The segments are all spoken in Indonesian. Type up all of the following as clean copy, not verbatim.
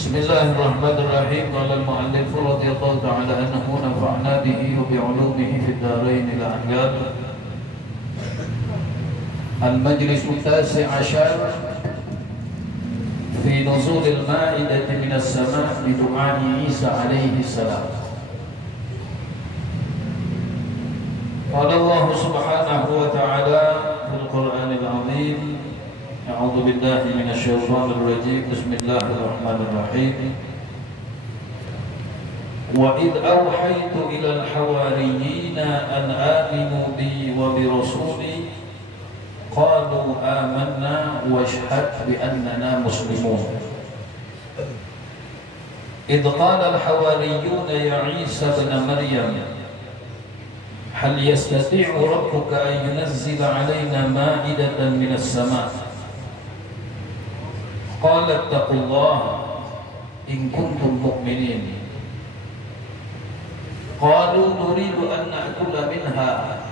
Bismillahirrahmanirrahim. Qala al-mu'allif radhiyallahu ta'ala anhu nafa'na bihi wa bi'ulumihi fid dharain ila anjad. Al-majlis at-tasi' ashar fi nuzul al-ma'idati min as-sama' bi du'a'i Isa alaihi salam. Qala Allah subhanahu wa ta'ala fil Qur'anil 'azim. A'udzu billahi minasy syaithanir rajim. Bismillahirrahmanirrahim. Wa id awhaytu ilal hawariyina an aminu bi wa bi rasuli qalu amanna washhad bi annana muslimun. Id qala al hawariyuna ya Isa ibn Maryam hal yastati'u rabbuka an yunazzila 'alaina ma'idatan minas sama'. Qala ittaqullaha in kuntum mu'minin. Qalu nuridu an na'kula minha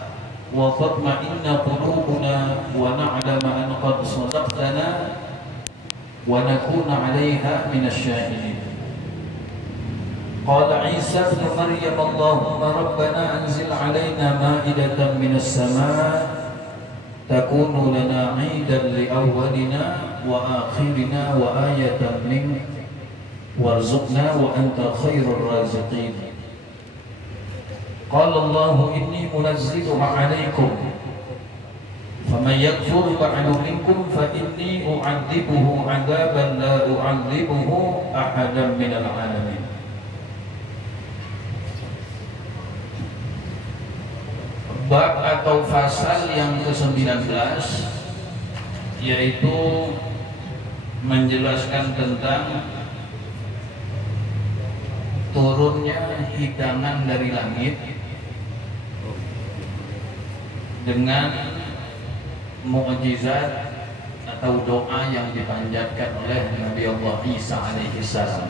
wa tatma'inna qulubuna wa na'lama an qad sadaqtana wa nakuna 'alayha minasy syahidin. Qala Isa ibn Maryam Allahumma rabbana anzil 'alaina ma'idatan minas sama' takunu lana 'idan li awwalina wa akhirina wa ayatan mink warzuqna wa anta khairur raziqin. Qala Allahu inni munazziluha 'alaikum faman yakfur ba'du minkum fa inni u'adzibuhu 'adzaban la u'adzibuhu ahadan minal 'alamin. Bab atau fasal yang ke-19 yaitu menjelaskan tentang turunnya hidangan dari langit dengan mukjizat atau doa yang dipanjatkan oleh Nabi Allah Isa alaihi salam.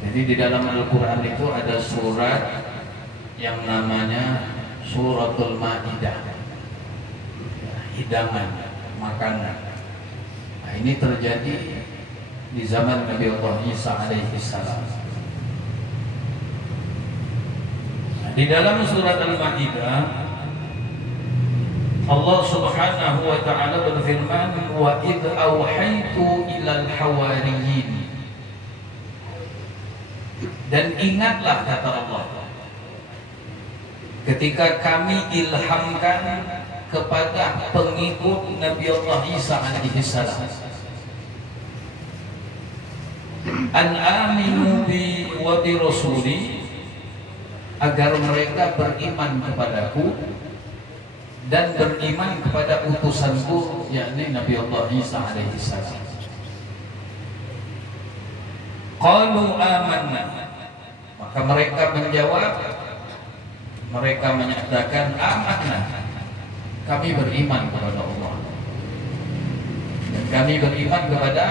Jadi di dalam Al-Quran itu ada surat yang namanya Suratul Maidah, hidangan, makanan. Nah, ini terjadi di zaman Nabi Allah Isa alaihi salam. Nah, di dalam surat Al-Maidah Allah Subhanahu wa taala berfirman, wa id auhaitu ilal hawariyin. Dan ingatlah, kata Allah, ketika kami ilhamkan kepada pengikut Nabi Allah Isa alaihi salam an aminu bi wa bi rasuli, agar mereka beriman kepadaku dan beriman kepada utusanku, yakni Nabi Allah Isa alaihi salam. Qalu amanna, maka mereka menjawab, mereka menyatakan amanah, kami beriman kepada Allah dan kami beriman kepada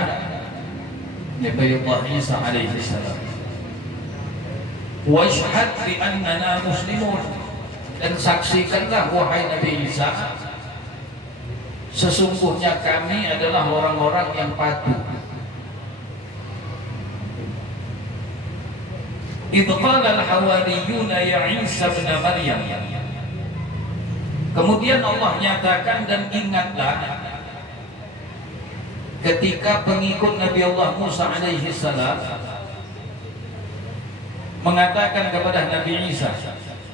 Nabi Allah Isa alaihi salam. Washhad bi annana muslimun, dan saksikanlah wahai Nabi Isa, sesungguhnya kami adalah orang-orang yang patuh. Idh qala al-hawariyuna ya Isa ibn Maryam. Kemudian Allah nyatakan, dan ingatlah ketika pengikut Nabi Allah Musa alaihi salam mengatakan kepada Nabi Isa,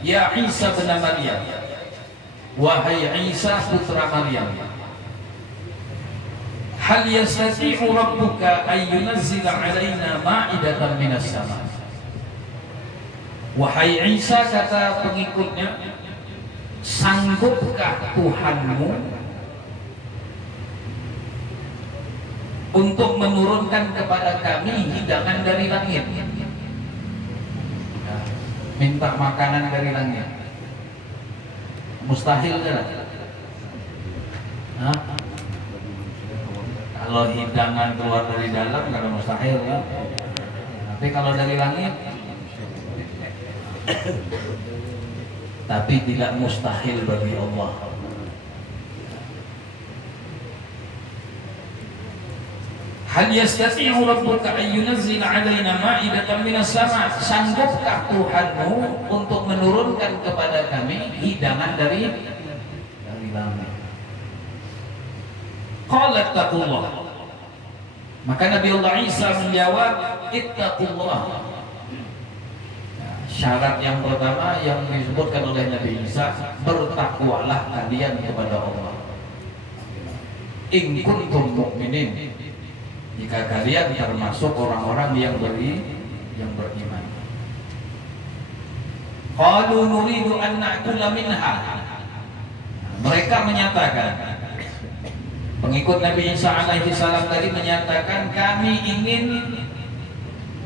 ya Isa ibn Maryam, wahai Isa putra Maryam, hal yastati'u rabbuka ay yunazzila 'alaina ma'idatan minas sama'. Wahai Isa, kata pengikutnya, sanggupkah Tuhanmu untuk menurunkan kepada kami hidangan dari langit? Nah, minta makanan dari langit, mustahil kan? Hah? Kalau hidangan keluar dari dalam kan mustahil kan? Tapi kalau dari langit, tapi tidak mustahil bagi Allah. Hal yastati'u rabbuka an yunazzila 'alaina ma'idatan minas sama'? Sanggupkah Tuhanmu untuk menurunkan kepada kami hidangan dari langit? Qalat taqullah. Maka Nabi Allah Isa menjawab, ittaqullah. Syarat yang pertama yang disebutkan oleh Nabi Isa, bertakwalah kalian kepada Allah. In kuntum mu'minin, jika kalian termasuk orang-orang yang beriman. Qalu nuridu an na'kula minha. Mereka menyatakan, pengikut Nabi Isa alaihi salam tadi menyatakan, kami ingin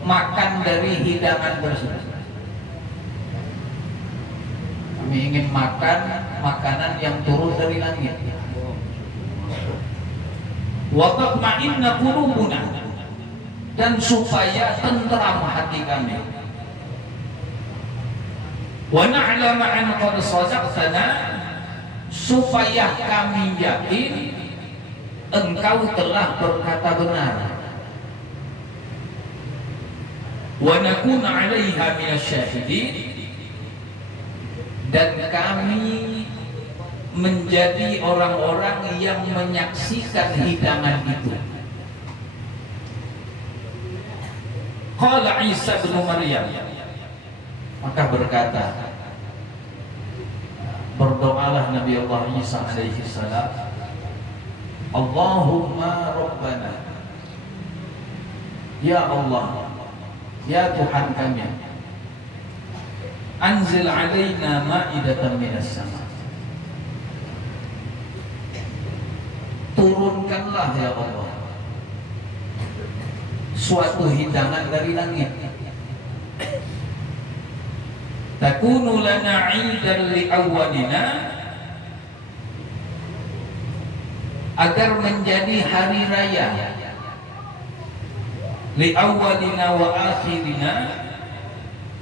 makan dari hidangan tersebut. Kami ingin makan makanan yang turun dari langit. Wa tatma'inna qulubuna, dan supaya tentram hati kami. Wa na'lama an qad sadaqtana, supaya kami yakin engkau telah berkata benar. Wa nakuna 'alaiha minasyahidin, dan kami menjadi orang-orang yang menyaksikan hidangan itu. Qala Isa bin Maryam, maka berkata, berdoalah Nabi Allah Isa alaihi salam, Allahumma Rabbana, ya Allah, ya Tuhan kami, anzil alaina ma'idatan minas sama', turunkanlah ya Allah suatu hidangan dari langit, takunu lana 'idan li awwalina, agar menjadi hari raya li awwalina wa akhirina,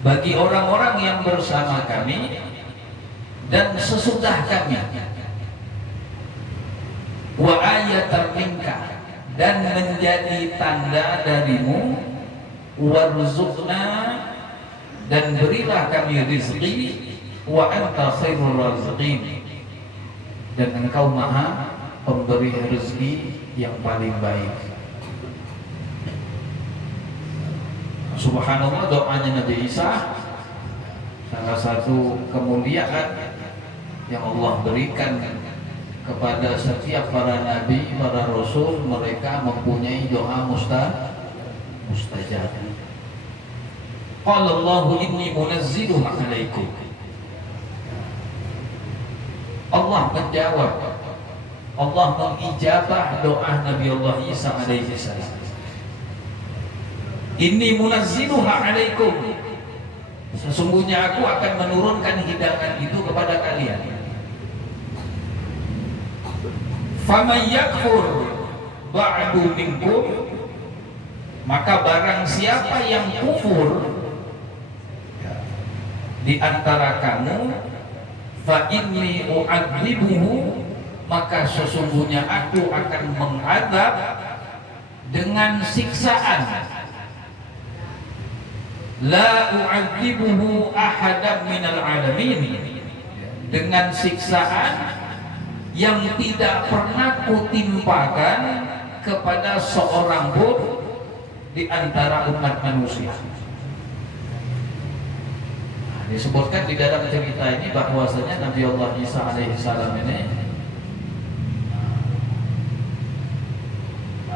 bagi orang-orang yang bersama kami dan sesudah kami, wa ayatan minka, dan menjadi tanda darimu, warzuqna, dan berilah kami rizki, wa anta khairur raziqin, dan engkau maha pemberi rezeki yang paling baik. Subhanallah, doanya Nabi Isa salah satu kemuliaan yang Allah berikan kepada setiap para nabi, para rasul. Mereka mempunyai doa mustajab. Qala Allahu inni munazziluha 'alaikum. Allah menjawab, Allah mengijabah doa Nabi Allah Isa alaihi salam. Inni munazziluha 'alaikum, sesungguhnya aku akan menurunkan hidangan itu kepada kalian. Faman yakfur ba'du minkum, maka barang siapa yang kufur di antara kamu, fa inni u'adzibuhu, maka sesungguhnya aku akan mengadab dengan siksaan, la u'adzibuhu ahadan minal alamin, dengan siksaan yang tidak pernah kutimpakan kepada seorang pun di antara umat manusia. Disebutkan di dalam cerita ini bahwasanya Nabi Allah Isa alaihi salam ini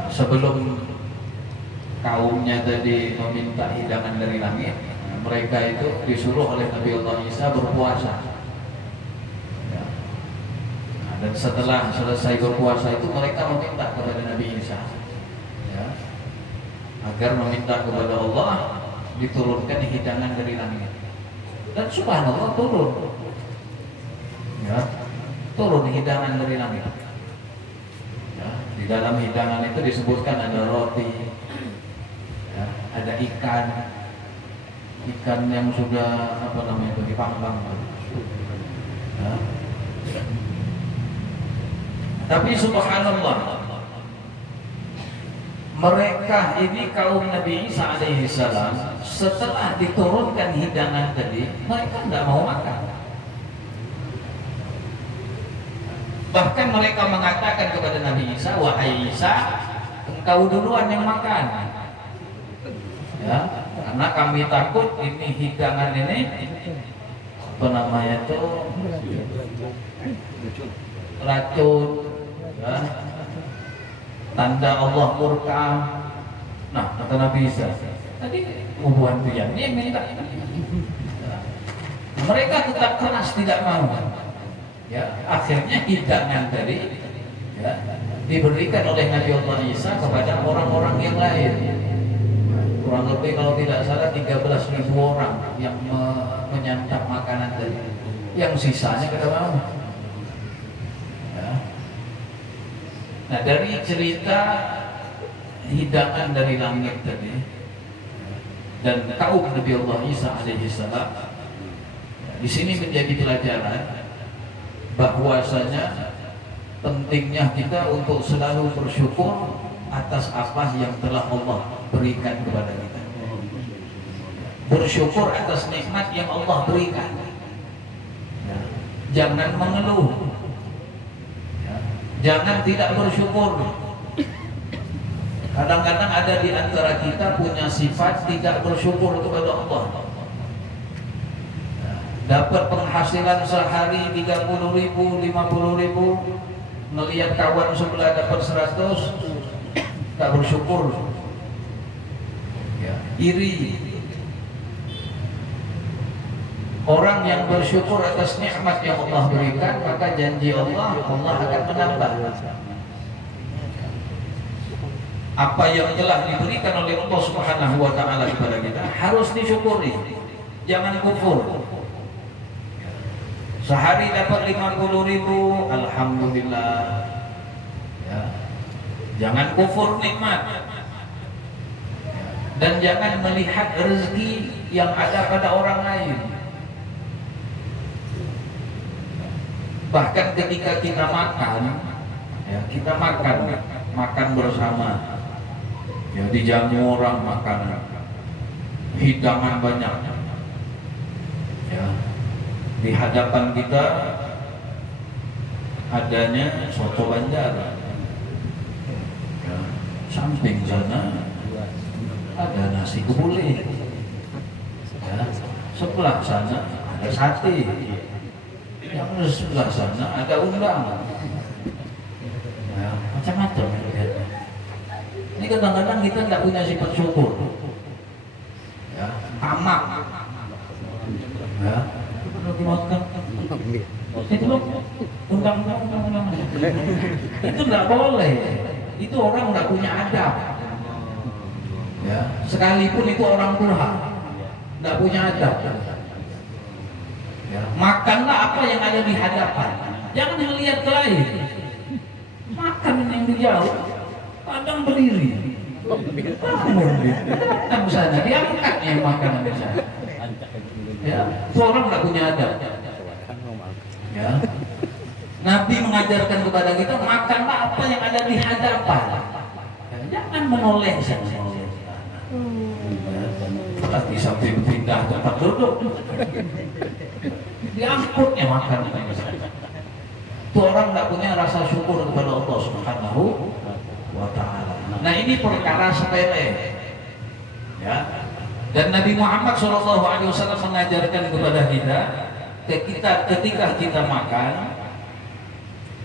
sebelum kaumnya tadi meminta hidangan dari langit, mereka itu disuruh oleh Nabi Allah Isa berpuasa. Dan setelah selesai berpuasa itu mereka meminta kepada Nabi Isa, ya, agar meminta kepada Allah diturunkan hidangan dari langit. Dan subhanallah turun, ya, turun hidangan dari langit. Ya, di dalam hidangan itu disebutkan ada roti, ya, ada ikan yang sudah dipanggang. Ya. Tapi subhanallah, Mereka ini kaum Nabi Isa alaihi salam setelah diturunkan hidangan tadi, mereka tidak mau makan. Bahkan mereka mengatakan kepada Nabi Isa, wahai Isa, engkau duluan yang makan. Ya, karena kami takut ini hidangan ini apa namanya itu racun, ya, tanda Allah murka. Nah, kata Nabi Isa, tadi hubungan tujuan ini minta. Mereka tetap keras tidak mau. Ya, akhirnya hidangan tadi ya, diberikan oleh Nabi Allah Isa kepada orang-orang yang lain. Kurang lebih kalau tidak salah 13.000 orang yang menyantap makanan tadi. Yang sisanya kita mau. Ya. Nah, dari cerita hidangan dari langit tadi dan kaum Nabi Allah Isa alaihi salam, di sini menjadi pelajaran bahwasanya pentingnya kita untuk selalu bersyukur atas apa yang telah Allah berikan kepada kita. Bersyukur atas nikmat yang Allah berikan. Ya. Jangan mengeluh. Ya. Jangan tidak bersyukur. Kadang-kadang ada di antara kita punya sifat tidak bersyukur kepada Allah. Dapat penghasilan sehari 30.000, 50.000, ngelihat kawan sebelah dapat 100, tak bersyukur, ya, iri. Orang yang bersyukur atas nikmat yang Allah berikan, maka janji Allah akan menambah. Apa yang telah diberikan oleh Allah Subhanahu wa Ta'ala kepada kita harus disyukuri, jangan kufur. Sehari dapat 50.000, alhamdulillah. Ya. Jangan kufur nikmat. Dan jangan melihat rezeki yang ada pada orang lain. Bahkan ketika kita makan, ya, kita makan bersama. Ya, dijamu orang makan, hidangan banyak. Ya. Di hadapan kita adanya soto Banjar, ya, samping sana ada nasi kebuli, ya, sebelah sana ada sate, yang sebelah sana ada undang, ya, macam-macam. Ini kadang-kadang kita tidak punya sifat syukur, ya, tamak, ya. Dimakan itu loh, undang-undang itu nggak boleh, itu orang nggak punya adab, ya, sekalipun itu orang Tuhan nggak punya adab, ya. Makanlah apa yang ada di hadapan, jangan melihat ke lain, makan yang di jauh, kadang berdiri, bangun datang sana, diangkat yang makanan di sana. Ya, itu orang nggak punya adab. Ya. Nabi mengajarkan kepada kita, makanlah apa yang ada di hadapan. Ya, jangan menoleh sana. Ya, di samping pindah tempat duduk, diangkutnya makan. Itu orang nggak punya rasa syukur kepada Allah Subhanahu wa Ta'ala. Nah, ini perkara sepele. Ya. Dan Nabi Muhammad SAW mengajarkan kepada kita, ketika kita makan,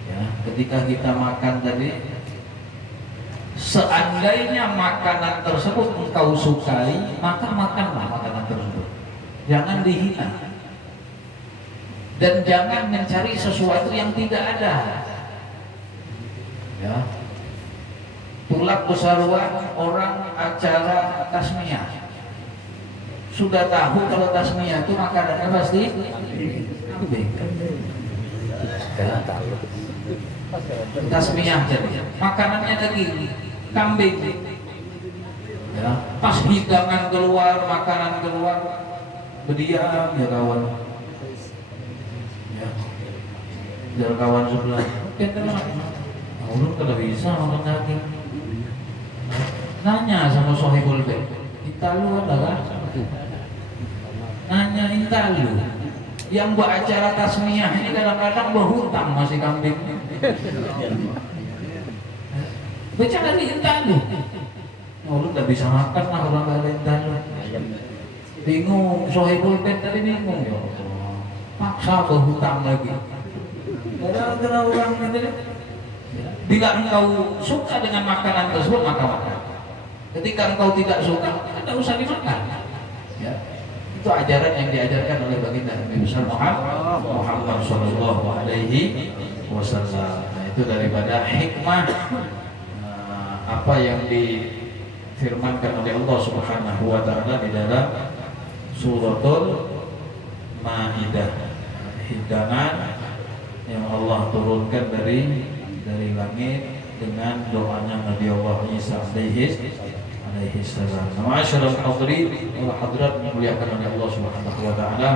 ya, ketika kita makan tadi, seandainya makanan tersebut engkau sukai, maka makanlah makanan tersebut. Jangan dihina. Dan jangan mencari sesuatu yang tidak ada. Ya. Tulak besarwan orang acara tasmiyah. Sudah tahu kalau tasmiyah itu makanannya pasti kambing. Tasmiyah jadi makanannya daging kambing. Ya, pas hidangan keluar, makanan keluar, berdiam ya kawan. Ya, dari kawan sebelah. Ulun kalau bisa makan daging. Nanya sama Sohibul Bait, Intalu adalah nanya Intalu yang buat acara tasmiyah ini kadang-kadang berhutang masih kambing. Baca lagi Intalu. Oh, lu udah bisa makan lah orang gak ada Intalu. Bingung, Sohibul Bait tadi bingung ya. Paksa berhutang lagi. Gara-gara orang ini. Bila engkau suka dengan makanan tersebut, maka makan. Ketika engkau tidak suka, tidak usah dimakan. Ya. Itu ajaran yang diajarkan oleh baginda Nabi besar Muhammad Shallallahu Alaihi Wasallam. Nah, itu daripada hikmah apa yang difirmankan oleh Allah Subhanahu Wa Taala di dalam suratul Maidah. Hidangan yang Allah turunkan dari langit dengan doanya Nabi Allah Isa alaihi salam. Ma'asyiral hadirin wa hadirat dimuliakan oleh Allah Subhanahu wa taala.